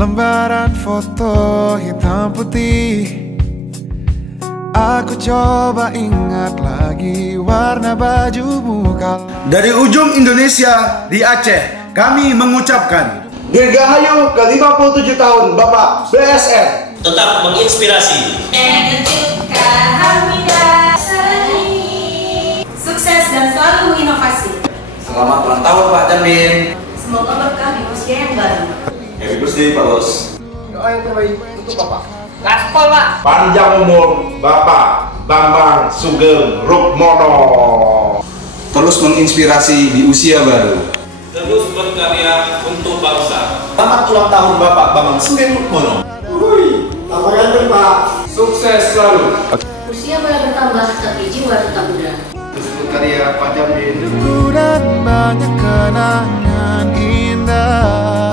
lembaran foto hitam putih. Aku coba ingat lagi warna bajumu kala. Dari ujung Indonesia di Aceh, kami mengucapkan Dirgahayu ke-57 tahun Bapak BSR. Tetap menginspirasi. Sukses dan selalu menginovasi. Selamat ulang tahun Pak Jamin. Semoga berkah di usia yang baru. Happy birthday Pak Bos. Doa yang terbaik untuk Bapak. Gaspol Pak. Panjang umur Bapak Bambang Sugeng Rukmono. Terus menginspirasi di usia baru. Terus berkarya untuk bangsa. Selamat ulang tahun Bapak Bambang Sugeng Rukmono. Apa ganteng Pak? Sukses selalu. Usia boleh bertambah, tapi jiwa tetap muda. Terus berkarya Pak Jamin. Dan banyak kenangan indah.